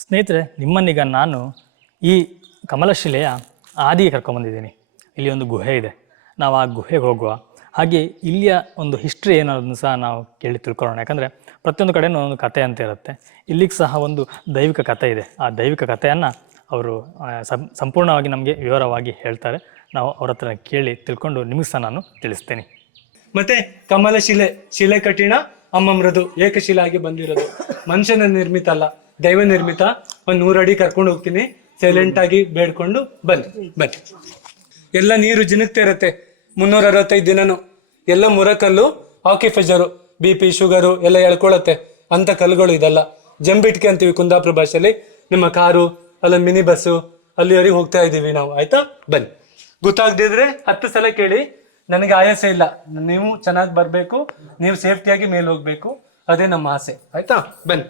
ಸ್ನೇಹಿತರೆ, ನಿಮ್ಮನ್ನೀಗ ನಾನು ಈ ಕಮಲಶಿಲೆಯ ಆದಿಗೆ ಕರ್ಕೊಂಬಂದಿದ್ದೀನಿ. ಇಲ್ಲಿ ಒಂದು ಗುಹೆ ಇದೆ, ನಾವು ಆ ಗುಹೆಗೆ ಹೋಗುವ. ಹಾಗೆ ಇಲ್ಲಿಯ ಒಂದು ಹಿಸ್ಟ್ರಿ ಏನೋದನ್ನು ಸಹ ನಾವು ಕೇಳಿ ತಿಳ್ಕೊಳ್ಳೋಣ. ಯಾಕಂದರೆ ಪ್ರತಿಯೊಂದು ಕಡೆಯೂ ಒಂದು ಕಥೆ ಅಂತ ಇರುತ್ತೆ. ಇಲ್ಲಿಗೆ ಸಹ ಒಂದು ದೈವಿಕ ಕಥೆ ಇದೆ. ಆ ದೈವಿಕ ಕಥೆಯನ್ನು ಅವರು ಸಂಪೂರ್ಣವಾಗಿ ನಮಗೆ ವಿವರವಾಗಿ ಹೇಳ್ತಾರೆ. ನಾವು ಅವ್ರ ಹತ್ರ ಕೇಳಿ ತಿಳ್ಕೊಂಡು ನಿಮಗೆ ಸಹ ನಾನು ತಿಳಿಸ್ತೇನೆ. ಮತ್ತೆ ಕಮಲಶಿಲೆ, ಶಿಲೆ ಕಠಿಣ ಅಮ್ಮ ಮೃದು, ಏಕಶಿಲೆ ಆಗಿ ಬಂದಿರೋದು. ಮನುಷ್ಯನ ನಿರ್ಮಿತ ಅಲ್ಲ, ದೈವ ನಿರ್ಮಿತ. ಒಂದು 100 ಅಡಿ ಕರ್ಕೊಂಡು ಹೋಗ್ತೀನಿ, ಸೈಲೆಂಟ್ ಆಗಿ ಬೇಡ್ಕೊಂಡು ಬನ್ನಿ. ಎಲ್ಲ ನೀರು ಜಿನುಗ್ತಾ ಇರತ್ತೆ 365 ದಿನನು. ಎಲ್ಲ ಮುರಕಲ್ಲು, ಆಕಿಫೆಜರು, BP ಶುಗರು ಎಲ್ಲ ಎಳ್ಕೊಳತ್ತೆ ಅಂತ ಕಲ್ಲುಗಳು. ಇದೆಲ್ಲ ಜಂಬಿಟ್ಕೆ ಅಂತೀವಿ ಕುಂದಾಪುರ ಭಾಷೆಯಲ್ಲಿ. ನಿಮ್ಮ ಕಾರು ಅಲ್ಲ ಮಿನಿ ಬಸ್ಸು ಅಲ್ಲಿವರೆಗೆ ಹೋಗ್ತಾ ಇದ್ದೀವಿ ನಾವು. ಆಯ್ತಾ, ಬನ್ನಿ. ಗೊತ್ತಾಗದಿದ್ರೆ 10 ಸಲ ಕೇಳಿ, ನನಗೆ ಆಯಾಸ ಇಲ್ಲ. ನೀವು ಚೆನ್ನಾಗಿ ಬರಬೇಕು, ನೀವು ಸೇಫ್ಟಿಯಾಗಿ ಮೇಲೆ ಹೋಗ್ಬೇಕು, ಅದೇ ನಮ್ಮ ಆಸೆ. ಆಯ್ತಾ, ಬನ್ನಿ.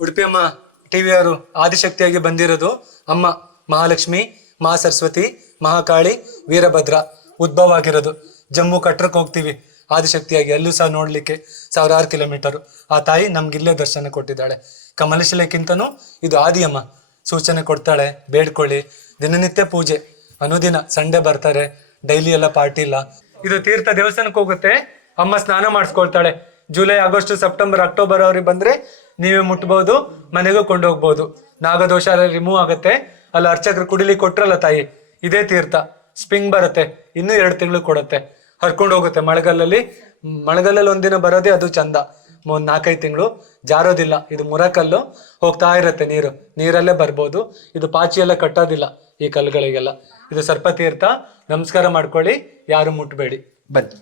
ಉಡುಪಿ ಅಮ್ಮ ಟಿವಿಯವರು ಆದಿಶಕ್ತಿಯಾಗಿ ಬಂದಿರೋದು ಅಮ್ಮ ಮಹಾಲಕ್ಷ್ಮಿ, ಮಹಾ ಸರಸ್ವತಿ, ಮಹಾಕಾಳಿ, ವೀರಭದ್ರ ಉದ್ಭವ ಆಗಿರೋದು. ಜಮ್ಮು ಕಟ್ರಕ್ಕೆ ಹೋಗ್ತೀವಿ ಆದಿಶಕ್ತಿಯಾಗಿ, ಅಲ್ಲೂ ಸಹ ನೋಡ್ಲಿಕ್ಕೆ 1000 ಕಿಲೋಮೀಟರು. ಆ ತಾಯಿ ನಮ್ಗಿಲ್ಲೇ ದರ್ಶನ ಕೊಟ್ಟಿದ್ದಾಳೆ. ಕಮಲಶಿಲೆಕ್ಕಿಂತನೂ ಇದು ಆದಿಯಮ್ಮ. ಸೂಚನೆ ಕೊಡ್ತಾಳೆ, ಬೇಡ್ಕೊಳ್ಳಿ. ದಿನನಿತ್ಯ ಪೂಜೆ, ಅನುದಿನ. ಸಂಡೇ ಬರ್ತಾರೆ, ಡೈಲಿ ಎಲ್ಲ ಪಾರ್ಟಿ ಇಲ್ಲ. ಇದು ತೀರ್ಥ ದೇವಸ್ಥಾನಕ್ಕೆ ಹೋಗುತ್ತೆ. ಅಮ್ಮ ಸ್ನಾನ ಮಾಡಿಸ್ಕೊಳ್ತಾಳೆ. ಜುಲೈ, ಆಗಸ್ಟ್, ಸೆಪ್ಟೆಂಬರ್, ಅಕ್ಟೋಬರ್ ಅವ್ರಿಗೆ ಬಂದ್ರೆ ನೀವೇ ಮುಟ್ಬೋದು, ಮನೆಗೂ ಕೊಂಡೋಗ್ಬೋದು. ನಾಗದೋಷ ರಿಮೂವ್ ಆಗುತ್ತೆ. ಅಲ್ಲಿ ಅರ್ಚಕರು ಕುಡಿಲಿಕ್ಕೆ ಕೊಟ್ರಲ್ಲ ತಾಯಿ, ಇದೇ ತೀರ್ಥ. ಸ್ಪ್ರಿಂಗ್ ಬರುತ್ತೆ, ಇನ್ನೂ 2 ತಿಂಗಳು ಕೊಡುತ್ತೆ. ಹರ್ಕೊಂಡು ಹೋಗುತ್ತೆ. ಮಳೆಗಾಲಲ್ಲಿ ಒಂದಿನ ಬರೋದೇ ಅದು ಚಂದ. 4-5 ತಿಂಗಳು ಜಾರೋದಿಲ್ಲ. ಇದು ಮುರಕಲ್ಲು, ಹೋಗ್ತಾ ಇರತ್ತೆ ನೀರು. ನೀರಲ್ಲೇ ಬರ್ಬೋದು. ಇದು ಪಾಚಿ ಎಲ್ಲ ಕಟ್ಟೋದಿಲ್ಲ ಈ ಕಲ್ಲುಗಳಿಗೆಲ್ಲ. ಇದು ಸರ್ಪ ತೀರ್ಥ. ನಮಸ್ಕಾರ ಮಾಡ್ಕೊಳ್ಳಿ, ಯಾರು ಮುಟ್ಬೇಡಿ. ಬನ್ನಿ.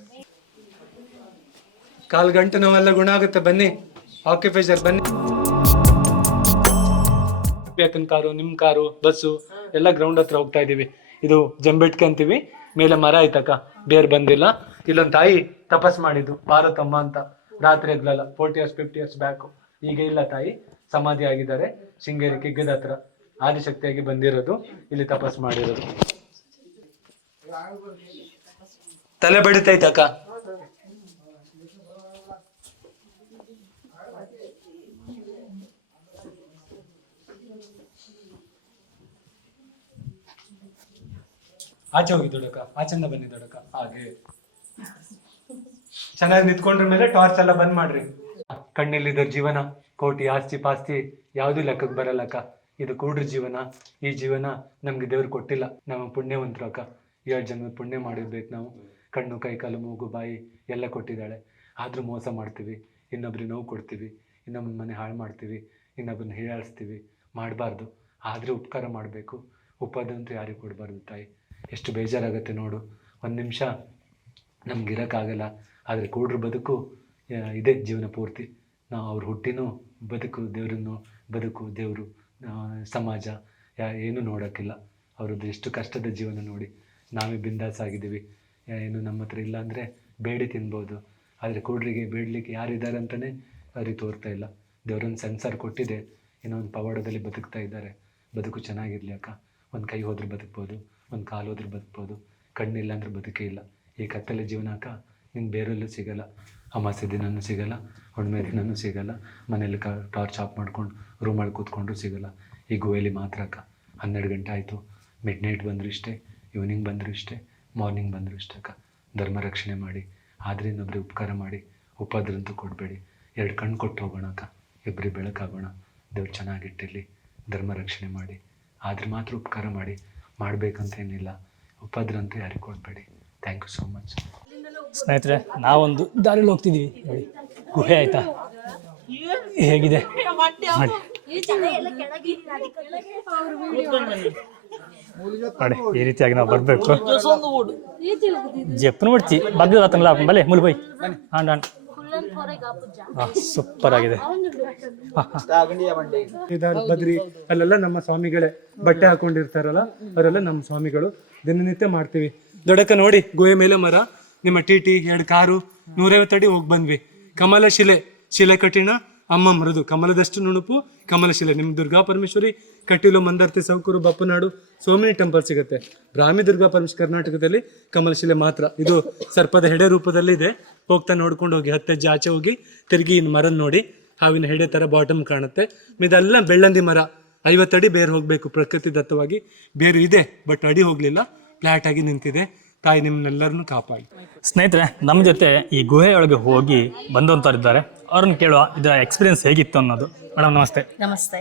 ಕಾಲು ಗಂಟೆ ನೋವೆಲ್ಲ ಗುಣ ಆಗುತ್ತೆ. ಬನ್ನಿ, ಆಕ್ಯುಪೇಷರ್ ಬನ್ನಿ. ಯಾಕನ್ ಕಾರು, ನಿಮ್ ಕಾರು, ಬಸ್ಸು ಎಲ್ಲ ಗ್ರೌಂಡ್ ಹತ್ರ ಹೋಗ್ತಾ ಇದೀವಿ. ಇದು ಜಂಬೆಟ್ಕೆ ಅಂತೀವಿ. ಮೇಲೆ ಮರ ಐತಕ್ಕ, ಬೇರ್ ಬಂದಿಲ್ಲ. ಇಲ್ಲೊಂದು ತಾಯಿ ತಪಸ್ ಮಾಡಿದ್ದು, ಪಾರ್ವತಮ್ಮ ಅಂತ. ರಾತ್ರಿ ಆಗ್ಲಲ್ಲ, 40 years 50 years ಬ್ಯಾಕು. ಈಗ ಇಲ್ಲ ತಾಯಿ, ಸಮಾಧಿ ಆಗಿದ್ದಾರೆ. ಶೃಂಗೇರಿ ಕಿಗ್ಗದ ಹತ್ರ ಆದಿಶಕ್ತಿಯಾಗಿ ಬಂದಿರೋದು, ಇಲ್ಲಿ ತಪಸ್ ಮಾಡಿರೋದು. ತಲೆ ಬಡಿತೈತಕ್ಕ. ಆಚೆ ಹೋಗಿ ದೊಡ್ಡಕ್ಕ, ಆಚೆಂದ ಬನ್ನಿ ದೊಡ್ಡಕ್ಕ. ಹಾಗೆ ಚೆನ್ನಾಗಿ ನಿಂತ್ಕೊಂಡ್ರ ಮೇಲೆ ಟಾರ್ಚ್ ಎಲ್ಲ ಬಂದ್ ಮಾಡ್ರಿ. ಕಣ್ಣಿಲ್ಲಿದ್ದ ಜೀವನ, ಕೋಟಿ ಆಸ್ತಿ ಪಾಸ್ತಿ ಯಾವ್ದು ಲೆಕ್ಕಕ್ಕೆ ಬರಲ್ಲಕ್ಕ. ಇದು ಕೂಡ್ರ ಜೀವನ. ಈ ಜೀವನ ನಮ್ಗೆ ದೇವ್ರು ಕೊಟ್ಟಿಲ್ಲ. ನಮ್ಮ ಪುಣ್ಯವಂತರು ಅಕ್ಕ. 7 ಜನ್ಮದ ಪುಣ್ಯ ಮಾಡಿರ್ಬೇಕು ನಾವು. ಕಣ್ಣು, ಕೈ, ಕಾಲು, ಮೂಗು, ಬಾಯಿ ಎಲ್ಲ ಕೊಟ್ಟಿದ್ದಾಳೆ. ಆದ್ರೂ ಮೋಸ ಮಾಡ್ತೀವಿ, ಇನ್ನೊಬ್ರಿಗೆ ನೋವು ಕೊಡ್ತೀವಿ, ಇನ್ನೊಬ್ಬನ ಮನೆ ಹಾಳು ಮಾಡ್ತೀವಿ, ಇನ್ನೊಬ್ಬನ ಹೀಯಾಳಿಸ್ತೀವಿ. ಮಾಡಬಾರ್ದು. ಆದ್ರೆ ಉಪಕಾರ ಮಾಡಬೇಕು. ಉಪದಂತೂ ಯಾರಿಗೂ ಕೊಡಬಾರ್ದು ತಾಯಿ. ಎಷ್ಟು ಬೇಜಾರಾಗುತ್ತೆ ನೋಡು. 1 ನಿಮಿಷ ನಮ್ಗಿರೋಕ್ಕಾಗಲ್ಲ. ಆದರೆ ಕೂಡ್ರ ಬದುಕು ಇದೇ ಜೀವನ ಪೂರ್ತಿ. ನಾವು ಅವ್ರ ಹುಟ್ಟಿನೂ ಬದುಕು, ದೇವ್ರನ್ನು ಬದುಕು, ದೇವರು, ಸಮಾಜ ಏನೂ ನೋಡೋಕ್ಕಿಲ್ಲ. ಅವ್ರದ್ದು ಎಷ್ಟು ಕಷ್ಟದ ಜೀವನ ನೋಡಿ. ನಾವೇ ಬಿಂದಾಸ್ ಆಗಿದ್ದೀವಿ. ಏನು ನಮ್ಮ ಹತ್ರ ಇಲ್ಲ ಅಂದರೆ ಬೇಡಿ ತಿನ್ಬೋದು. ಆದರೆ ಕೂಡ್ರಿಗೆ ಬೇಡಲಿಕ್ಕೆ ಯಾರಿದ್ದಾರೆ ಅಂತಲೇ ಅವ್ರಿಗೆ ತೋರ್ತಾ ಇಲ್ಲ. ದೇವ್ರೊಂದು ಸೆನ್ಸರ್ ಕೊಟ್ಟಿದೆ, ಇನ್ನೊಂದು ಪವಾಡದಲ್ಲಿ ಬದುಕ್ತಾ ಇದ್ದಾರೆ. ಬದುಕು ಚೆನ್ನಾಗಿರ್ಲಿ ಅಕ್ಕ. ಒಂದು ಕೈ ಹೋದ್ರೆ ಬದುಕ್ಬೋದು, ಒಂದು ಕಾಲು ಹೋದ್ರೆ ಬದುಕ್ಬೋದು. ಕಣ್ಣಿಲ್ಲ ಅಂದ್ರೆ ಬದುಕೇ ಇಲ್ಲ. ಈ ಕತ್ತಲೆ ಜೀವನ ಅಕ್ಕ ನಿಂಗೆ ಬೇರೆಲ್ಲೂ ಸಿಗಲ್ಲ. ಅಮಾಸೆ ದಿನವೂ ಸಿಗಲ್ಲ, ಹುಣ್ಣಿಮೆ ದಿನವೂ ಸಿಗಲ್ಲ. ಮನೇಲಿ ಟಾರ್ಚ್ ಆಫ್ ಮಾಡ್ಕೊಂಡು ರೂಮಲ್ಲಿ ಕೂತ್ಕೊಂಡ್ರೂ ಸಿಗಲ್ಲ. ಈ ಗುಹೆಯಲ್ಲಿ ಮಾತ್ರ ಅಕ್ಕ. 12 ಗಂಟೆ ಆಯಿತು, ಮಿಡ್ ನೈಟ್ ಬಂದರೂ ಇಷ್ಟೇ, ಈವ್ನಿಂಗ್ ಬಂದರೂ ಇಷ್ಟೇ, ಮಾರ್ನಿಂಗ್ ಬಂದರೂ ಇಷ್ಟೇ ಅಕ್ಕ. ಧರ್ಮ ರಕ್ಷಣೆ ಮಾಡಿ, ಆದರೆ ಇನ್ನೊಬ್ರಿಗೆ ಉಪಕಾರ ಮಾಡಿ. ಉಪದ್ರಂತೂ ಕೊಡಬೇಡಿ. 2 ಕಣ್ಣು ಕೊಟ್ಟು ಹೋಗೋಣ ಅಕ್ಕ. ಇಬ್ಬರಿಗೆ ಬೆಳಕಾಗೋಣ. ದೇವ್ರು ಚೆನ್ನಾಗಿಟ್ಟಿರಲಿ. ಧರ್ಮ ರಕ್ಷಣೆ ಮಾಡಿ, ಆದರೆ ಮಾತ್ರ ಉಪಕಾರ ಮಾಡಿ. ಮಾಡಬೇಕಂತೇನಿಲ್ಲ. ಉಪದ್ರ ಅಂತೂ ಯಾರಿಗೆ ಕೊಡಬೇಡಿ. Thank you so much. ಸ್ನೇಹಿತರೆ, ನಾವೊಂದು ದಾರಿಲಿ ಹೋಗ್ತಿದ್ದೀವಿ ನೋಡಿ. ಗುಹೆ ಆಯ್ತಾ, ಹೇಗಿದೆ ನೋಡಿ. ಈ ರೀತಿಯಾಗಿ ನಾವು ಬರಬೇಕು. ಜಪ್ಪನ ಮುಡ್ಚಿ ಬಗ್ಗದ ಆತಂಗಲ್ಲ ಬಲೆ ಮುಲ್ ಬೈ ಹಾಂಡ್ ಹಾಂಡ್. ಸೂಪರ್ ಆಗಿದೆ. ಬದ್ರಿ ಅಲ್ಲೆಲ್ಲ ನಮ್ಮ ಸ್ವಾಮಿಗಳೇ ಬಟ್ಟೆ ಹಾಕೊಂಡಿರ್ತಾರಲ್ಲ, ಅವರೆಲ್ಲ ನಮ್ಮ ಸ್ವಾಮಿಗಳು. ದಿನನಿತ್ಯ ಮಾಡ್ತೀವಿ. ದೊಡ್ಡಕ್ಕ ನೋಡಿ, ಗುಹೆ ಮೇಲೆ ಮರ. ನಿಮ್ಮ TT 2 ಕಾರು 150 ಅಡಿ ಹೋಗಿ ಬಂದ್ವಿ. ಕಮಲಶಿಲೆ, ಶಿಲೆ ಕಠಿಣ ಅಮ್ಮ ಮೃದು ಕಮಲದಷ್ಟು ನುಣುಪು ಕಮಲಶಿಲೆ. ನಿಮ್ಮ ದುರ್ಗಾ ಪರಮೇಶ್ವರಿ ಕಟೀಲು ಮಂದಾರ್ತಿ ಸೌಕೂರು ಬಪ್ಪನಾಡು ಸೋಮಿನಿ ಟೆಂಪಲ್ ಸಿಗುತ್ತೆ. ಬ್ರಾಹ್ಮಿ ದುರ್ಗಾ ಪರಮೇಶ್ವರಿ ಕರ್ನಾಟಕದಲ್ಲಿ ಕಮಲಶಿಲೆ ಮಾತ್ರ. ಇದು ಸರ್ಪದ ಹೆಡೆ ರೂಪದಲ್ಲಿ ಇದೆ. ಹೋಗ್ತಾ ನೋಡ್ಕೊಂಡು ಹೋಗಿ 10 ಹೆಜ್ಜೆ ಆಚೆ ಹೋಗಿ ತಿರುಗಿ ಇನ್ನು ಮರ ನೋಡಿ ಹಾವಿನ ಹೆಡೆ ಥರ ಬಾಟಮ್ ಕಾಣುತ್ತೆ. ಇದೆಲ್ಲ ಬೆಳ್ಳಂದಿ ಮರ 50 ಅಡಿ ಬೇರು ಹೋಗಬೇಕು ಪ್ರಕೃತಿ ದತ್ತವಾಗಿ. ಬೇರು ಇದೆ ಬಟ್ ಅಡಿ ಹೋಗಲಿಲ್ಲ, ಫ್ಲಾಟ್ ಆಗಿ ನಿಂತಿದೆ. ತಾಯಿ ನಿಮ್ಮನ್ನೆಲ್ಲರನ್ನು ಕಾಪಾಡಿ. ಸ್ನೇಹಿತರೆ, ನಮ್ಮ ಜೊತೆ ಈ ಗುಹೆಯೊಳಗೆ ಹೋಗಿ ಬಂದಂಥವ್ರಿದ್ದಾರೆ. ಅವ್ರನ್ನ ಕೇಳುವ ಇದರ ಎಕ್ಸ್ಪೀರಿಯನ್ಸ್ ಹೇಗಿತ್ತು ಅನ್ನೋದು. ಮೇಡಮ್ ನಮಸ್ತೆ. ನಮಸ್ತೆ.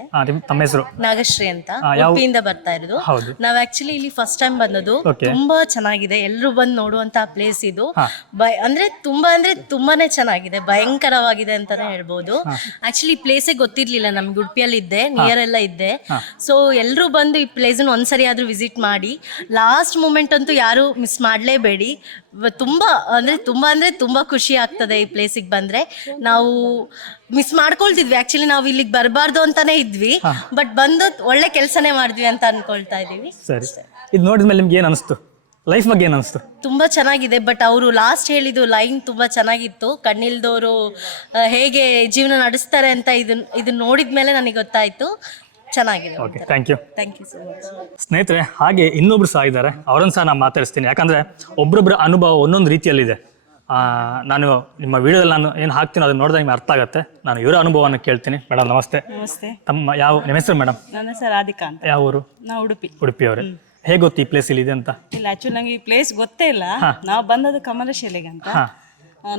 ತಮ್ಮ ಹೆಸರು? ನಾಗಶ್ರೀ ಅಂತ, ಉಡುಪಿಯಿಂದ ಬರ್ತಾ ಇರೋದು. ನಾವ್ ಆಕ್ಚುಲಿ ಇಲ್ಲಿ ಫಸ್ಟ್ ಟೈಮ್ ಬಂದದ್ದು. ತುಂಬಾ ಚೆನ್ನಾಗಿದೆ, ಎಲ್ಲರೂ ಬಂದು ನೋಡುವಂತ ಪ್ಲೇಸ್ ಇದು. ಅಂದ್ರೆ ತುಂಬಾನೇ ಚೆನ್ನಾಗಿದೆ, ಭಯಂಕರವಾಗಿದೆ ಅಂತಾನೆ ಹೇಳ್ಬೋದು. ಆಕ್ಚುಲಿ ಪ್ಲೇಸೇ ಗೊತ್ತಿರ್ಲಿಲ್ಲ ನಮ್ಗೆ, ಉಡುಪಿಯಲ್ಲಿ ಇದ್ದೆ, ನಿಯರ್ ಎಲ್ಲ ಇದ್ದೆ. ಸೊ ಎಲ್ಲರೂ ಬಂದು ಈ ಪ್ಲೇಸ್ ಒಂದ್ಸರಿ ಆದ್ರೂ ವಿಸಿಟ್ ಮಾಡಿ. ಲಾಸ್ಟ್ ಮೂಮೆಂಟ್ ಅಂತೂ ಯಾರು ಮಿಸ್ ಮಾಡ್ಲೇಬೇಡಿ. ತುಂಬಾ ಖುಷಿ ಆಗ್ತದೆ ಈ ಪ್ಲೇಸಿಗೆ ಬಂದ್ರೆ. ನಾವು ಮಿಸ್ ಮಾಡ್ಕೊಳ್ತಿದ್ವಿ, ಆಕ್ಚುಲಿ ನಾವು ಇಲ್ಲಿಗೆ ಬರಬಾರ್ದು ಅಂತಾನೆ ಇದ್ವಿ, ಬಟ್ ಬಂದು ಒಳ್ಳೆ ಕೆಲಸನೇ ಮಾಡಿದ್ವಿ ಅಂತ ಅನ್ಕೊಳ್ತಾ ಇದೀವಿ. ಸರಿ, ಇದು ನೋಡಿದ್ಮೇಲೆ ನಿಮ್ಗೆ ಏನ್ ಅನಿಸ್ತು? ಲೈಫ್ ಬಗ್ಗೆ ಏನ್ ಅನಿಸ್ತು? ತುಂಬಾ ಚೆನ್ನಾಗಿದೆ. ಬಟ್ ಅವರು ಲಾಸ್ಟ್ ಹೇಳಿದ್ದು ಲೈನ್ ತುಂಬಾ ಚೆನ್ನಾಗಿತ್ತು. ಕಣ್ಣಿಲ್ದವರು ಹೇಗೆ ಜೀವನ ನಡೆಸ್ತಾರೆ ಅಂತ ಇದನ್ನ ನೋಡಿದ್ಮೇಲೆ ನನಗೆ ಗೊತ್ತಾಯ್ತು. ಚೆನ್ನಾಗಿದೆ. Thank you so much. ಸ್ನೇಹಿತರೆ, ಹಾಗೆ ಇನ್ನೊಬ್ರು ಸಹ ಇದ್ದಾರೆ, ಅವರನ್ನು ಸಹ ನಾನು ಮಾತಾಡಿಸ್ತೀನಿ. ಯಾಕಂದ್ರೆ ಒಬ್ಬೊಬ್ಬರ ಅನುಭವ ಒಂದೊಂದು ರೀತಿಯಲ್ಲಿದೆ. ನಾನು ನಿಮ್ಮ ವಿಡಿಯೋದಲ್ಲಿ ನಾನು ಏನು ಹಾಕ್ತೀನಿ ಅದನ್ನ ನೋಡಿದ್ರೆ ನಿಮ್ಗೆ ಅರ್ಥ ಆಗುತ್ತೆ. ನಾನು ಇವರ ಅನುಭವವನ್ನು ಕೇಳ್ತೀನಿ. ಮೇಡಮ್ ನಮಸ್ತೆ. ನಮಸ್ತೆ. ನಿಮ್ಮ ಹೆಸರು ಮೇಡಮ್? ನನ್ನ ಹೆಸರು ರಾಧಿಕಾ ಅಂತ. ಯಾವ ಊರು? ನಾವು ಉಡುಪಿ. ಉಡುಪಿ ಅವರೇ. ಹೇಗೆ ಗೊತ್ತು ಈ ಪ್ಲೇಸ್ ಇಲ್ಲಿ ಇದೆ ಅಂತ? ಇಲ್ಲ, ಆಕ್ಚುಲಿ ನಂಗೆ ಈ ಪ್ಲೇಸ್ ಗೊತ್ತೇ ಇಲ್ಲ. ನಾವು ಬಂದದ್ದು ಕಮಲಶಿಲೆಗೆ ಅಂತ.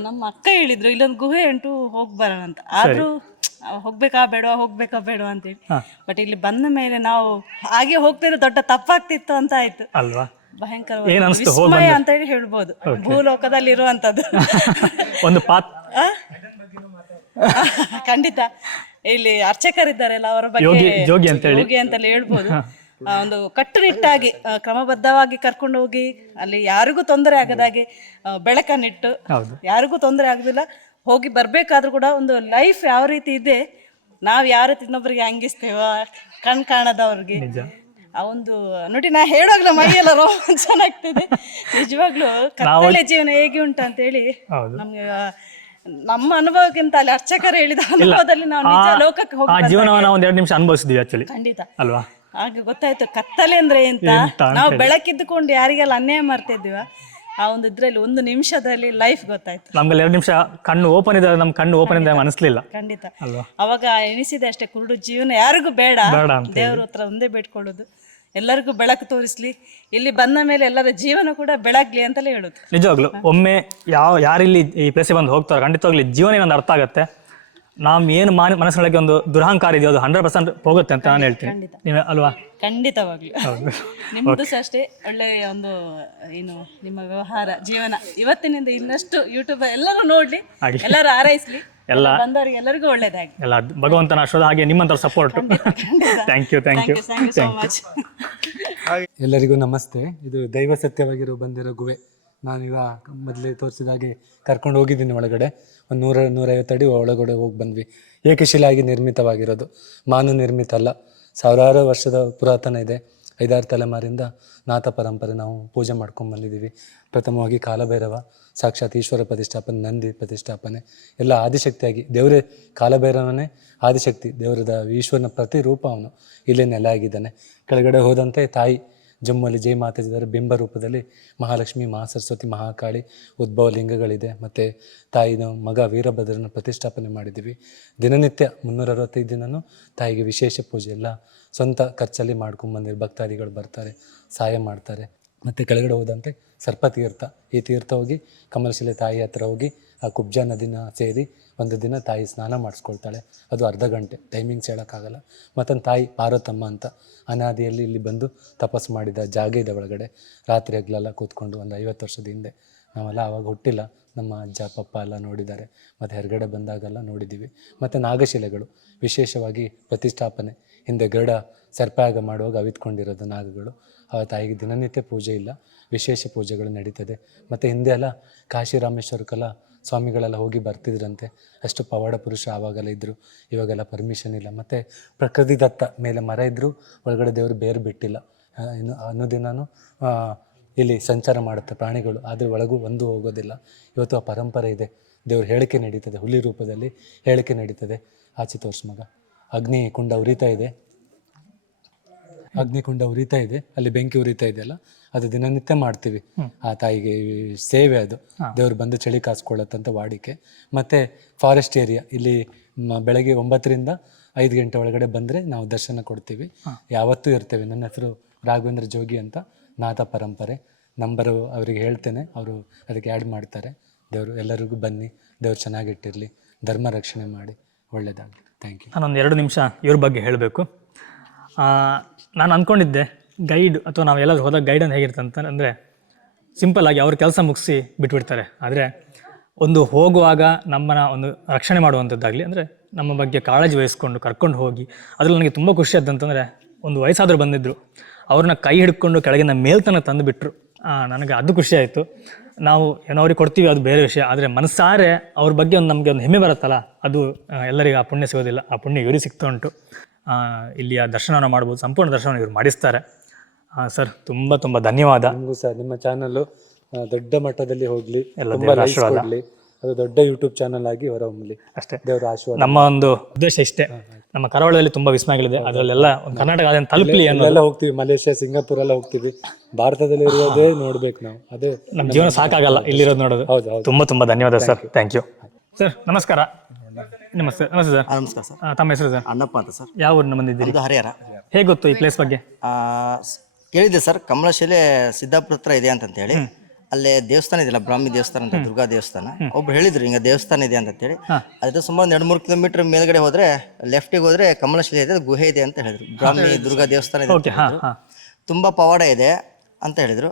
ನಮ್ಮ ಅಕ್ಕ ಹೇಳಿದ್ರು ಇಲ್ಲೊಂದು ಗುಹೆ ಉಂಟು, ಹೋಗಿ ಬರೋಣ ಅಂತ. ಆದ್ರೂ ಹೋಗ್ಬೇಕಾ ಬೇಡವಾ ಅಂತೇಳಿ. ಬಟ್ ಇಲ್ಲಿ ಬಂದ ಮೇಲೆ ನಾವು ಹಾಗೆ ಹೋಗ್ತಿರೋ ದೊಡ್ಡ ತಪ್ಪಾಗ್ತಿತ್ತು ಅಂತ ಆಯ್ತು ಅಲ್ವಾ? ಭಯಂಕರ ವಿಸ್ಮಯ ಅಂತ ಹೇಳಿ ಹೇಳ್ಬೋದು. ಭೂಲೋಕದಲ್ಲಿ ಇರುವಂತದ್ದು ಒಂದು ಖಂಡಿತ. ಇಲ್ಲಿ ಅರ್ಚಕರಿದ್ದಾರಲ್ಲ, ಅವರ ಬಗ್ಗೆ ಯೋಗಿ ಅಂತಲೇ ಹೇಳ್ಬೋದು. ಒಂದು ಕಟ್ಟುನಿಟ್ಟಾಗಿ ಕ್ರಮಬದ್ಧವಾಗಿ ಕರ್ಕೊಂಡು ಹೋಗಿ ಅಲ್ಲಿ ಯಾರಿಗೂ ತೊಂದರೆ ಆಗದಾಗೆ ಬೆಳಕನ್ನಿಟ್ಟು, ಯಾರಿಗೂ ತೊಂದರೆ ಆಗುದಿಲ್ಲ. ಹೋಗಿ ಬರ್ಬೇಕಾದ್ರೂ ಕೂಡ ಒಂದು ಲೈಫ್ ಯಾವ ರೀತಿ ಇದೆ, ನಾವ್ ಯಾವ ರೀತಿ ಇನ್ನೊಬ್ಬರಿಗೆ ಹಂಗಿಸ್ತೇವ ಕಣ್ ಕಾಣದವ್ರಿಗೆ, ಆ ಒಂದು ನೋಡಿ ನಾ ಹೇಳೋಗ್ಲ ಮೈಯೆಲ್ಲ ರೋಮಾಂಚನ ಆಗ್ತದೆ. ನಿಜವಾಗ್ಲೂ ಕತ್ತಲೆ ಜೀವನ ಹೇಗೆ ಉಂಟು ಅಂತ ಹೇಳಿ ನಮ್ಗೆ ನಮ್ಮ ಅನುಭವಕ್ಕಿಂತ ಅಲ್ಲಿ ಅರ್ಚಕರು ಹೇಳಿದ ಅನುಭವದಲ್ಲಿ ನಾವು ನಿಜ ಲೋಕಕ್ಕೆ ಹೋಗಿ ಖಂಡಿತ ಅಲ್ವಾ. ಹಾಗೆ ಗೊತ್ತಾಯ್ತು ಕತ್ತಲೆ ಅಂದ್ರೆ ಎಂತ. ನಾವು ಬೆಳಕಿದ್ದುಕೊಂಡು ಯಾರಿಗೆಲ್ಲ ಅನ್ಯಾಯ ಮಾಡ್ತಿದ್ವಿ, ಆ ಒಂದು ಇದ್ರಲ್ಲಿ ಒಂದು ನಿಮಿಷದಲ್ಲಿ ಲೈಫ್ ಗೊತ್ತಾಯ್ತು. ನಮ್ಗೆ 2 ನಿಮಿಷ ಕಣ್ಣು ಓಪನ್ ಇದೆ, ನಮ್ ಕಣ್ಣು ಓಪನ್ ಇದೆ ಅನಿಸ್ಲಿಲ್ಲ. ಖಂಡಿತ ಅವಾಗ ಎನಿಸಿದೆ ಅಷ್ಟೇ, ಕುರುಡು ಜೀವನ ಯಾರಿಗೂ ಬೇಡ, ದೇವ್ರ ಹತ್ರ ಒಂದೇ ಬೇಡ್ಕೊಳ್ಳೋದು ಎಲ್ಲರಿಗೂ ಬೆಳಕು ತೋರಿಸ್ಲಿ, ಇಲ್ಲಿ ಬಂದ ಮೇಲೆ ಎಲ್ಲರ ಜೀವನ ಕೂಡ ಬೆಳಗ್ಲಿ ಅಂತಲೇ ಹೇಳುದು. ನಿಜವಾಗ್ಲು ಒಮ್ಮೆ ಯಾರಿಲ್ಲಿ ಈ ಪ್ಲೇಸಿಗೆ ಬಂದು ಹೋಗ್ತಾರೆ ಖಂಡಿತವಾಗ್ಲಿ ಜೀವನ ಏನೊಂದು ಅರ್ಥ ಆಗುತ್ತೆ. ನಾವ್ ಏನು ಮನಸ್ಸಿನೊಳಗೆ ಒಂದು ದುರಹಂಕಾರ ಇದೆಯೋ ಅದು 100% ಹೋಗುತ್ತೆ ಅಂತ ನಾನು ಹೇಳ್ತೀನಿ ಅಲ್ವಾ? ಖಂಡಿತವಾಗ್ಲಿ. ನಿಮ್ಮದು ಸಹ ಅಷ್ಟೇ ಒಳ್ಳೆಯ ಒಂದು ಏನು ನಿಮ್ಮ ವ್ಯವಹಾರ ಜೀವನ ಇವತ್ತಿನಿಂದ ಇನ್ನಷ್ಟು ಯೂಟ್ಯೂಬ್ ಎಲ್ಲರೂ ನೋಡ್ಲಿ, ಎಲ್ಲರೂ ಆರೈಸ್ಲಿ, ಎಲ್ಲ ಬಂದವರಿಗೆ ಎಲ್ಲರಿಗೂ ಒಳ್ಳೇದಾಗಿ ಎಲ್ಲ ಭಗವಂತನ ಆಶೀರ್ವಾದ, ಹಾಗೆ ನಿಮ್ಮಂತ support. Thank you so much. ಎಲ್ಲರಿಗೂ ನಮಸ್ತೆ. ಇದು ದೈವ ಸತ್ಯವಾಗಿರೋ ಬಂದಿರೋ ಗುಹೆ. ನಾನೀಗ ಮೊದಲೇ ತೋರಿಸಿದ ಹಾಗೆ ಕರ್ಕೊಂಡು ಹೋಗಿದ್ದೀನಿ ಒಳಗಡೆ. ಒಂದು 100-150 ಅಡಿ ಒಳಗಡೆ ಹೋಗಿ ಬಂದ್ವಿ. ಏಕಶಿಲಾಗಿ ನಿರ್ಮಿತವಾಗಿರೋದು, ಮಾನವ ನಿರ್ಮಿತ ಅಲ್ಲ. ಸಾವಿರಾರು ವರ್ಷದ ಪುರಾತನ ಇದೆ. 5-6 ತಲೆಮಾರಿಂದ ನಾಥ ಪರಂಪರೆ ನಾವು ಪೂಜೆ ಮಾಡ್ಕೊಂಡು ಬಂದಿದ್ದೀವಿ. ಪ್ರಥಮವಾಗಿ ಕಾಲಭೈರವ, ಸಾಕ್ಷಾತ್ ಈಶ್ವರ ಪ್ರತಿಷ್ಠಾಪನೆ, ನಂದಿ ಪ್ರತಿಷ್ಠಾಪನೆ, ಎಲ್ಲ ಆದಿಶಕ್ತಿಯಾಗಿ ದೇವರೇ. ಕಾಲಭೈರವನೇ ಆದಿಶಕ್ತಿ, ದೇವರದ ಈಶ್ವರನ ಪ್ರತಿರೂಪ ಅವನು. ಇಲ್ಲೇ ನೆಲೆ ಆಗಿದ್ದಾನೆ. ಕೆಳಗಡೆ ಹೋದಂತೆ ತಾಯಿ ಜಮ್ಮಲ್ಲಿ ಜೈ ಮಾತಾಜಿದ್ದಾರೆ ಬಿಂಬ ರೂಪದಲ್ಲಿ. ಮಹಾಲಕ್ಷ್ಮಿ, ಮಹಾಸರಸ್ವತಿ, ಮಹಾಕಾಳಿ ಉದ್ಭವ ಲಿಂಗಗಳಿದೆ. ಮತ್ತು ತಾಯಿನ ಮಗ ವೀರಭದ್ರನ ಪ್ರತಿಷ್ಠಾಪನೆ ಮಾಡಿದ್ದೀವಿ. ದಿನನಿತ್ಯ 365 ದಿನವೂ ತಾಯಿಗೆ ವಿಶೇಷ ಪೂಜೆ ಎಲ್ಲ ಸ್ವಂತ ಖರ್ಚಲ್ಲಿ ಮಾಡ್ಕೊಂಡ್ಬಂದಿರೋ ಭಕ್ತಾದಿಗಳು ಬರ್ತಾರೆ, ಸಹಾಯ ಮಾಡ್ತಾರೆ. ಮತ್ತು ಕೆಳಗಡೆ ಹೋದಂತೆ ಸರ್ಪತೀರ್ಥ, ಈ ತೀರ್ಥ ಹೋಗಿ ಕಮಲಶಿಲೆ ತಾಯಿ ಹತ್ರ ಹೋಗಿ ಆ ಕುಬ್ಜಾ ನದಿನ ಸೇರಿ ಒಂದು ದಿನ ತಾಯಿ ಸ್ನಾನ ಮಾಡಿಸ್ಕೊಳ್ತಾಳೆ. ಅದು ಅರ್ಧ ಗಂಟೆ, ಟೈಮಿಂಗ್ಸ್ ಹೇಳೋಕ್ಕಾಗಲ್ಲ. ಮತ್ತೊಂದು ತಾಯಿ ಪಾರ್ವತಮ್ಮ ಅಂತ ಅನಾದಿಯಲ್ಲಿ ಇಲ್ಲಿ ಬಂದು ತಪಸ್ಸು ಮಾಡಿದ ಜಾಗ ಇದೆ ಒಳಗಡೆ. ರಾತ್ರಿ ಹಗಲೆಲ್ಲ ಕೂತ್ಕೊಂಡು ಒಂದು 50 ವರ್ಷದ ಹಿಂದೆ, ನಾವೆಲ್ಲ ಆವಾಗ ಹುಟ್ಟಿಲ್ಲ, ನಮ್ಮ ಅಜ್ಜ ಪಪ್ಪ ಎಲ್ಲ ನೋಡಿದ್ದಾರೆ. ಮತ್ತು ಹೊರಗಡೆ ಬಂದಾಗೆಲ್ಲ ನೋಡಿದ್ದೀವಿ. ಮತ್ತು ನಾಗಶಿಲೆಗಳು ವಿಶೇಷವಾಗಿ ಪ್ರತಿಷ್ಠಾಪನೆ, ಹಿಂದೆ ಗರುಡ ಸರ್ಪಯಾಗ ಮಾಡುವಾಗ ಅವಿತ್ಕೊಂಡಿರೋದು ನಾಗಗಳು. ಆ ತಾಯಿಗೆ ದಿನನಿತ್ಯ ಪೂಜೆ ಇಲ್ಲ, ವಿಶೇಷ ಪೂಜೆಗಳು ನಡೀತದೆ. ಮತ್ತು ಹಿಂದೆ ಎಲ್ಲ ಕಾಶಿ ರಾಮೇಶ್ವರಕ್ಕೆಲ್ಲ ಸ್ವಾಮಿಗಳೆಲ್ಲ ಹೋಗಿ ಬರ್ತಿದ್ರಂತೆ. ಅಷ್ಟು ಪವಾಡ ಪುರುಷ ಆವಾಗೆಲ್ಲ ಇದ್ದರು. ಇವಾಗೆಲ್ಲ ಪರ್ಮಿಷನ್ ಇಲ್ಲ. ಮತ್ತು ಪ್ರಕೃತಿ ದತ್ತ ಮೇಲೆ ಮರ ಇದ್ದರೂ ಒಳಗಡೆ ದೇವರು ಬೇರು ಬಿಟ್ಟಿಲ್ಲ. ಇನ್ನು ಅನ್ನೋದಿನೂ ಇಲ್ಲಿ ಸಂಚಾರ ಮಾಡುತ್ತೆ ಪ್ರಾಣಿಗಳು, ಆದರೆ ಒಳಗೂ ಒಂದು ಹೋಗೋದಿಲ್ಲ. ಇವತ್ತು ಆ ಪರಂಪರೆ ಇದೆ. ದೇವ್ರ ಹೇಳಿಕೆ ನಡೀತದೆ, ಹುಲಿ ರೂಪದಲ್ಲಿ ಹೇಳಿಕೆ ನಡೀತದೆ. ಆಚೆ ತೋರ್ಸು ಮಗ. ಅಗ್ನಿಕುಂಡ ಉರಿತಾ ಇದೆ, ಅಗ್ನಿಕುಂಡ ಉರಿತಾ ಇದೆ, ಅಲ್ಲಿ ಬೆಂಕಿ ಉರಿತಾ ಇದೆಯಲ್ಲ, ಅದು ದಿನನಿತ್ಯ ಮಾಡ್ತೀವಿ. ಆ ತಾಯಿಗೆ ಸೇವೆ ಅದು. ದೇವ್ರು ಬಂದು ಚಳಿ ಕಾಸ್ಕೊಳ್ಳತ್ತಂತ ವಾಡಿಕೆ. ಮತ್ತು ಫಾರೆಸ್ಟ್ ಏರಿಯಾ ಇಲ್ಲಿ ಬೆಳಗ್ಗೆ 9ರಿಂದ 5 ಗಂಟೆ ಒಳಗಡೆ ಬಂದರೆ ನಾವು ದರ್ಶನ ಕೊಡ್ತೀವಿ. ಯಾವತ್ತೂ ಇರ್ತೇವೆ. ನನ್ನ ಹೆಸರು ರಾಘವೇಂದ್ರ ಜೋಗಿ ಅಂತ, ನಾಥ ಪರಂಪರೆ. ನಂಬರು ಅವರಿಗೆ ಹೇಳ್ತೇನೆ, ಅವರು ಅದಕ್ಕೆ ಆ್ಯಡ್ ಮಾಡ್ತಾರೆ. ದೇವರು ಎಲ್ಲರಿಗೂ ಬನ್ನಿ, ದೇವ್ರು ಚೆನ್ನಾಗಿಟ್ಟಿರಲಿ, ಧರ್ಮ ರಕ್ಷಣೆ ಮಾಡಿ, ಒಳ್ಳೆಯದಾಗಲಿ. Thank you. ನಾನೊಂದು 2 ನಿಮಿಷ ಇವ್ರ ಬಗ್ಗೆ ಹೇಳಬೇಕು. ನಾನು ಅಂದ್ಕೊಂಡಿದ್ದೆ ಗೈಡ್ ಅಥವಾ ನಾವು ಎಲ್ಲಾದರೂ ಹೋದಾಗ ಗೈಡನ್ನು ಹೇಗಿರ್ತಂತ ಅಂದರೆ ಸಿಂಪಲ್ಲಾಗಿ ಅವ್ರ ಕೆಲಸ ಮುಗಿಸಿ ಬಿಟ್ಬಿಡ್ತಾರೆ. ಆದರೆ ಒಂದು ಹೋಗುವಾಗ ನಮ್ಮನ್ನು ಒಂದು ರಕ್ಷಣೆ ಮಾಡುವಂಥದ್ದಾಗಲಿ, ಅಂದರೆ ನಮ್ಮ ಬಗ್ಗೆ ಕಾಳಜಿ ವಹಿಸ್ಕೊಂಡು ಕರ್ಕೊಂಡು ಹೋಗಿ, ಅದರಲ್ಲಿ ನನಗೆ ತುಂಬ ಖುಷಿ ಆದಂತಂದರೆ ಒಂದು ವಯಸ್ಸಾದರೂ ಬಂದಿದ್ದರು, ಅವ್ರನ್ನ ಕೈ ಹಿಡ್ಕೊಂಡು ಕೆಳಗಿನ ಮೇಲ್ತನ ತಂದುಬಿಟ್ರು. ನನಗೆ ಅದು ಖುಷಿ ಆಯಿತು. ನಾವು ಏನೋ ಅವ್ರಿಗೆ ಕೊಡ್ತೀವಿ, ಅದು ಬೇರೆ ವಿಷಯ. ಆದರೆ ಮನಸ್ಸಾರೆ ಅವ್ರ ಬಗ್ಗೆ ಒಂದು ನಮಗೆ ಒಂದು ಹೆಮ್ಮೆ ಬರುತ್ತಲ್ಲ, ಅದು ಎಲ್ಲರಿಗೂ ಆ ಪುಣ್ಯ ಸಿಗೋದಿಲ್ಲ. ಆ ಪುಣ್ಯ ಇವರಿಗೆ ಸಿಗ್ತಾ ಉಂಟು. ಇಲ್ಲಿಯ ದರ್ಶನವನ್ನು ಮಾಡ್ಬೋದು, ಸಂಪೂರ್ಣ ದರ್ಶನವನ್ನು ಇವರು ಮಾಡಿಸ್ತಾರೆ. ಸರ್ ತುಂಬ ತುಂಬ ಧನ್ಯವಾದ. ನಿಮಗೂ ಸರ್, ನಿಮ್ಮ ಚಾನಲ್ಲು ದೊಡ್ಡ ಮಟ್ಟದಲ್ಲಿ ಹೋಗಲಿ, ಎಲ್ಲ ತುಂಬ ದೇವರ ಲೈಕ್ಸ್ ಆಶೀರ್ವಾದ. ಕೊಡಲಿ, ಅದು ದೊಡ್ಡ ಯೂಟ್ಯೂಬ್ ಚಾನಲ್ ಆಗಿ ಹೊರಹೊಮ್ಮಲಿ ಅಷ್ಟೇ ದೇವರ ಆಶೀರ್ವಾದ. ನಮ್ಮ ಒಂದು ಉದ್ದೇಶ ಇಷ್ಟೇ. ನಮ್ಮ ಕರಾವಳಿಯಲ್ಲಿ ತುಂಬ ವಿಸ್ಮಯಗಳಿದೆ, ಅದರಲ್ಲೆಲ್ಲ ಒಂದು ಕರ್ನಾಟಕ ಅದನ್ನು ತಲುಪಲಿ ಎಲ್ಲ ಹೋಗ್ತೀವಿ, ಮಲೇಷ್ಯಾ, ಸಿಂಗಾಪುರ ಎಲ್ಲ ಹೋಗ್ತೀವಿ. ಭಾರತದಲ್ಲಿ ಇರೋದೇ ನೋಡ್ಬೇಕು ನಾವು, ಅದೇ ನಮ್ಮ ಜೀವನ ಸಾಕಾಗಲ್ಲ ಇಲ್ಲಿರೋದು ನೋಡೋದು. ಹೌದು. ತುಂಬ ತುಂಬ ಧನ್ಯವಾದ ಸರ್. Thank you sir. ನಮಸ್ಕಾರ. ನಮಸ್ತೆ. ನಮಸ್ತೆ ಸರ್. ನಮಸ್ಕಾರ ಸರ್. ತಮ್ಮ ಹೆಸರು ಸರ್? ಅಣ್ಣಪ್ಪ ಅಂತ ಸರ್. ಯಾವ ಊರಿನ ಬಂದಿದ್ದೀರಿ? ಇದು ಹರಿಹರ. ಹೇಗೆ ಗೊತ್ತು ಈ ಪ್ಲೇಸ್ ಬಗ್ಗೆ? ಕೇಳಿದ್ದೆ ಸರ್, ಕಮಲಶಿಲೆ ಸಿದ್ದಾಪುರ ಹತ್ರ ಇದೆ ಅಂತಂತೇಳಿ. ಅಲ್ಲೇ ದೇವಸ್ಥಾನ ಇದೆಯಲ್ಲ, ಬ್ರಾಹ್ಮಿ ದೇವಸ್ಥಾನ ಅಂತ, ದುರ್ಗಾ ದೇವಸ್ಥಾನ. ಒಬ್ರು ಹೇಳಿದ್ರು ಹಿಂಗೆ ದೇವಸ್ಥಾನ ಇದೆ ಅಂತೇಳಿ. ಅದ್ರ ಸುಮಾರು 2-3 ಕಿಲೋಮೀಟರ್ ಮೇಲ್ಗಡೆ ಹೋದ್ರೆ ಲೆಫ್ಟಿಗೆ ಹೋದ್ರೆ ಕಮಲಶಿಲೆ ಇದೆ, ಗುಹೆ ಇದೆ ಅಂತ ಹೇಳಿದ್ರು. ಬ್ರಾಹ್ಮಿ ದುರ್ಗಾ ದೇವಸ್ಥಾನ ಇದೆ ಅಂತ ಹೇಳಿದ್ರು. ತುಂಬಾ ಪವಾಡ ಇದೆ ಅಂತ ಹೇಳಿದ್ರು.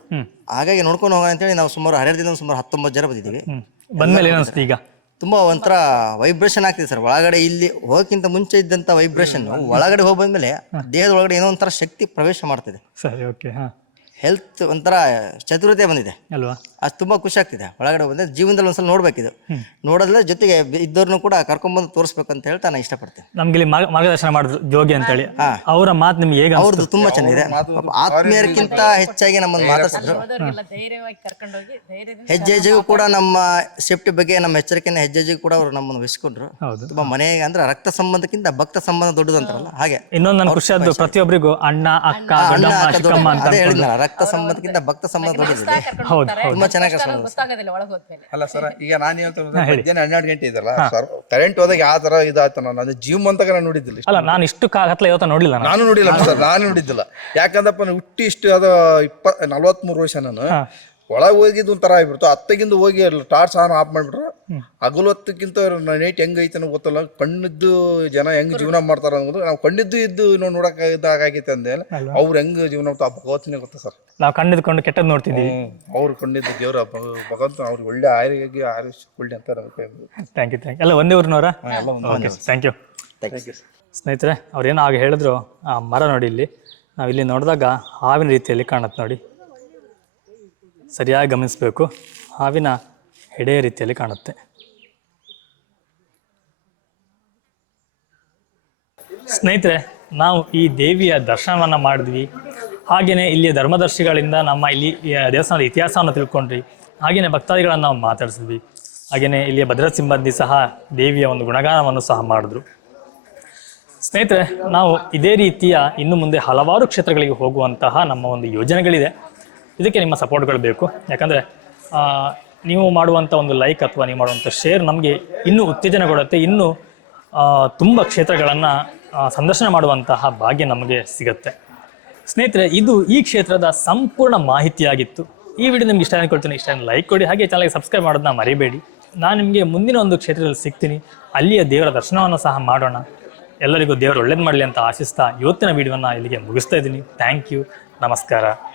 ಹಾಗಾಗಿ ನೋಡ್ಕೊಂಡು ಹೋಗೋಣ ಅಂತೇಳಿ ನಾವು ಸುಮಾರು ಹರಿಹರದಿಂದ ಸುಮಾರು 19 ಜನ ಬಂದಿದ್ದೀವಿ. ಬಂದ್ಮೇಲೆ ಏನು ಅನಿಸ್ತು ಈಗ? ತುಂಬ ಒಂಥರ ವೈಬ್ರೇಷನ್ ಆಗ್ತಿದೆ ಸರ್. ಒಳಗಡೆ ಇಲ್ಲಿ ಹೋಗಕ್ಕಿಂತ ಮುಂಚೆ ಇದ್ದಂಥ ವೈಬ್ರೇಷನ್ ಒಳಗಡೆ ಹೋಗಿ ಬಂದ್ಮೇಲೆ ದೇಹದ ಒಳಗಡೆ ಏನೋ ಒಂಥರ ಶಕ್ತಿ ಪ್ರವೇಶ ಮಾಡ್ತಿದೆ. ಸರಿ, ಓಕೆ. ಹಾಂ, ಹೆಲ್ತ್ ಒಂಥರ ಚತುರತೆ ಬಂದಿದೆ ಅಲ್ವಾ? ಅದು ತುಂಬ ಖುಷಿ ಆಗ್ತಿದೆ. ಒಳಗಡೆ ಬಂದರೆ ಜೀವನದಲ್ಲಿ ಒಂದ್ಸಲ ನೋಡ್ಬೇಕಿದು. ನೋಡೋದ್ರ ಜೊತೆಗೆ ಇದ್ದವ್ರನ್ನೂ ಕೂಡ ಕರ್ಕೊಂಡ್ಬಂದು ತೋರಿಸ್ಬೇಕು ಅಂತ ಹೇಳ್ತಾ ನಾನು ಇಷ್ಟಪಡ್ತೇನೆ. ನಮ್ಗೆ ಇಲ್ಲಿ ಮಾರ್ಗದರ್ಶನ ಮಾಡಿದ್ರು ಜೋಗಿ ಅಂತೇಳಿ. ಅವರ ಮಾತು ನಿಮ್ಗೆ ಹೇಗೆ? ಅವ್ರದ್ದು ತುಂಬಾ ಚೆನ್ನಾಗಿದೆ. ಆತ್ಮೀಯರಿಗಿಂತ ಹೆಚ್ಚಾಗಿ ನಮ್ಮನ್ನು ಮಾತಾಡ್ಸಿದ್ರು. ಹೆಜ್ಜೆ ಹೆಜ್ಜೆಗೂ ಕೂಡ ನಮ್ಮ ಸೇಫ್ಟಿ ಬಗ್ಗೆ, ನಮ್ಮ ಎಚ್ಚರಿಕೆಯನ್ನು ಹೆಜ್ಜೆ ಹೆಜ್ಜೆಗೂ ಕೂಡ ಅವರು ನಮ್ಮನ್ನು ವಹಿಸ್ಕೊಂಡ್ರು. ತುಂಬಾ ಮನೆಗೆ ಅಂದ್ರೆ ರಕ್ತ ಸಂಬಂಧಕ್ಕಿಂತ ಭಕ್ತ ಸಂಬಂಧ ದೊಡ್ಡದು ಅಂತಾರಲ್ಲ ಹಾಗೆ. ಇನ್ನೊಂದು ನನ್ನ ಖುಷಿ ಆದ್ದು, ಪ್ರತಿಯೊಬ್ಬರಿಗೂ ಅಣ್ಣ, ಅಕ್ಕ, ದೊಡ್ಡಮ್ಮ, ಚಿಕ್ಕಮ್ಮ ಅಂತ. ಅದೇ ಹೇಳಿದ್ನಲ್ಲ, ರಕ್ತ ಸಂಬಂಧಕ್ಕಿಂತ ಭಕ್ತ ಸಂಬಂಧ ದೊಡ್ಡದಿದೆ. ಹೌದು, ತುಂಬಾ ಚೆನ್ನಾಗಿ ಅಲ್ಲ ಸರ್, ಈಗ ನಾನು ಹೇಳ್ತೀನಿ, ಮಧ್ಯಾಹ್ನ 12 ಗಂಟೆ ಇದಲ್ಲ ಸರ್, ಕರೆಂಟ್ ಹೋದಾಗ ಯಾವ ತರ ಇದಾಯ್ತು, ನಾನು ಜೀವ ಅಂತ ನಾನು ನೋಡಿದ್ದಿಲ್ಲ. ಅಲ್ಲ, ನಾನು ಇಷ್ಟು ಕತ್ಲ ಇವತ್ತು ನೋಡಿಲ್ಲ. ನಾನು ನೋಡಿಲ್ಲ ಸರ್, ನಾನು ನೋಡಿದ್ದಿಲ್ಲ. ಯಾಕಂದಪ್ಪ ಹುಟ್ಟಿ ಇಷ್ಟು ಅದು 43 ವರ್ಷ ನಾನು ಒಳಗೆ ಹೋಗಿದ್ದು ಒಂಥರ ಆಗ್ಬಿಡ್ತು. ಅತ್ತಗಿಂದ ಹೋಗಿ ಟಾರ್ಚ್ ಆಫ್ ಮಾಡ್ಬಿಟ್ರೆ ಹಗಲು ಹೊತ್ತಕ್ಕಿಂತ ನೈಟ್ ಹೆಂಗ್ ಐತೆ ಗೊತ್ತಲ್ಲ. ಕಣ್ಣಿದ್ದು ಜನ ಹೆಂಗ್ ಜೀವನ ಮಾಡ್ತಾರ ಅನ್ನೋದು ನಾವು ಕಣ್ಣಿದ್ದು ಇದ್ದು ನೋಡಕ್ ಇದಾಗೈತೆ ಅಂದೇಳಿ ಅವ್ರು ಹೆಂಗ್ ಜೀವನ ಭಗವತ್ನೇ ಗೊತ್ತ ಸರ್. ನಾವು ಕಣ್ಣಿದ್ಕೊಂಡು ಕೆಟ್ಟದ್ ನೋಡ್ತಿದ್ವಿ. ಅವ್ರು ಕಂಡಿದ್ದು ದೇವ್ರ ಭಗವಂತ ಅವ್ರಿಗೆ ಒಳ್ಳೆ ಆಯುಷ್ ಒಳ್ಳೆ ಅಂತ ನಮಗೆ. Thank you. ಎಲ್ಲ ಒಂದೇ ಊರಿನವರ? Thank you. ಸ್ನೇಹಿತರೆ, ಅವ್ರೇನೋ ಆಗ ಹೇಳಿದ್ರು, ಆ ಮರ ನೋಡಿ, ಇಲ್ಲಿ ನಾವು ಇಲ್ಲಿ ನೋಡಿದಾಗ ಹಾವಿನ ರೀತಿಯಲ್ಲಿ ಕಾಣುತ್ತೆ ನೋಡಿ. ಸರಿಯಾಗಿ ಗಮನಿಸಬೇಕು, ಹಾವಿನ ಹೆಡೆಯ ರೀತಿಯಲ್ಲಿ ಕಾಣುತ್ತೆ. ಸ್ನೇಹಿತರೆ, ನಾವು ಈ ದೇವಿಯ ದರ್ಶನವನ್ನು ಮಾಡಿದ್ವಿ. ಹಾಗೆಯೇ ಇಲ್ಲಿಯ ಧರ್ಮದರ್ಶಿಗಳಿಂದ ನಮ್ಮ ಇಲ್ಲಿ ದೇವಸ್ಥಾನದ ಇತಿಹಾಸವನ್ನು ತಿಳ್ಕೊಂಡ್ವಿ. ಹಾಗೆಯೇ ಭಕ್ತಾದಿಗಳನ್ನು ನಾವು ಮಾತಾಡಿಸಿದ್ವಿ. ಹಾಗೆಯೇ ಇಲ್ಲಿಯ ಭದ್ರತಾ ಸಿಬ್ಬಂದಿ ಸಹ ದೇವಿಯ ಒಂದು ಗುಣಗಾನವನ್ನು ಸಹ ಮಾಡಿದ್ರು. ಸ್ನೇಹಿತರೆ, ನಾವು ಇದೇ ರೀತಿಯ ಇನ್ನು ಮುಂದೆ ಹಲವಾರು ಕ್ಷೇತ್ರಗಳಿಗೆ ಹೋಗುವಂತಹ ನಮ್ಮ ಒಂದು ಯೋಜನೆಗಳಿದೆ. ಇದಕ್ಕೆ ನಿಮ್ಮ ಸಪೋರ್ಟ್ಗಳು ಬೇಕು. ಯಾಕಂದರೆ ನೀವು ಮಾಡುವಂಥ ಒಂದು ಲೈಕ್ ಅಥವಾ ನೀವು ಮಾಡುವಂಥ ಶೇರ್ ನಮಗೆ ಇನ್ನೂ ಉತ್ತೇಜನ ಕೊಡುತ್ತೆ. ಇನ್ನೂ ತುಂಬ ಕ್ಷೇತ್ರಗಳನ್ನು ಸಂದರ್ಶನ ಮಾಡುವಂತಹ ಭಾಗ್ಯ ನಮಗೆ ಸಿಗುತ್ತೆ. ಸ್ನೇಹಿತರೆ, ಇದು ಈ ಕ್ಷೇತ್ರದ ಸಂಪೂರ್ಣ ಮಾಹಿತಿಯಾಗಿತ್ತು. ಈ ವಿಡಿಯೋ ನಿಮ್ಗೆ ಇಷ್ಟ ಕೊಡ್ತೀನಿ. ಇಷ್ಟ ಲೈಕ್ ಕೊಡಿ, ಹಾಗೆ ಚಾನಲ್ಗೆ ಸಬ್ಸ್ಕ್ರೈಬ್ ಮಾಡೋದನ್ನ ಮರಿಬೇಡಿ. ನಾನು ನಿಮಗೆ ಮುಂದಿನ ಒಂದು ಕ್ಷೇತ್ರದಲ್ಲಿ ಸಿಗ್ತೀನಿ. ಅಲ್ಲಿಯ ದೇವರ ದರ್ಶನವನ್ನು ಸಹ ಮಾಡೋಣ. ಎಲ್ಲರಿಗೂ ದೇವರು ಒಳ್ಳೇದು ಮಾಡಲಿ ಅಂತ ಆಶಿಸ್ತಾ ಇವತ್ತಿನ ವಿಡಿಯೋನ ಇಲ್ಲಿಗೆ ಮುಗಿಸ್ತಾ ಇದ್ದೀನಿ. Thank you. ನಮಸ್ಕಾರ.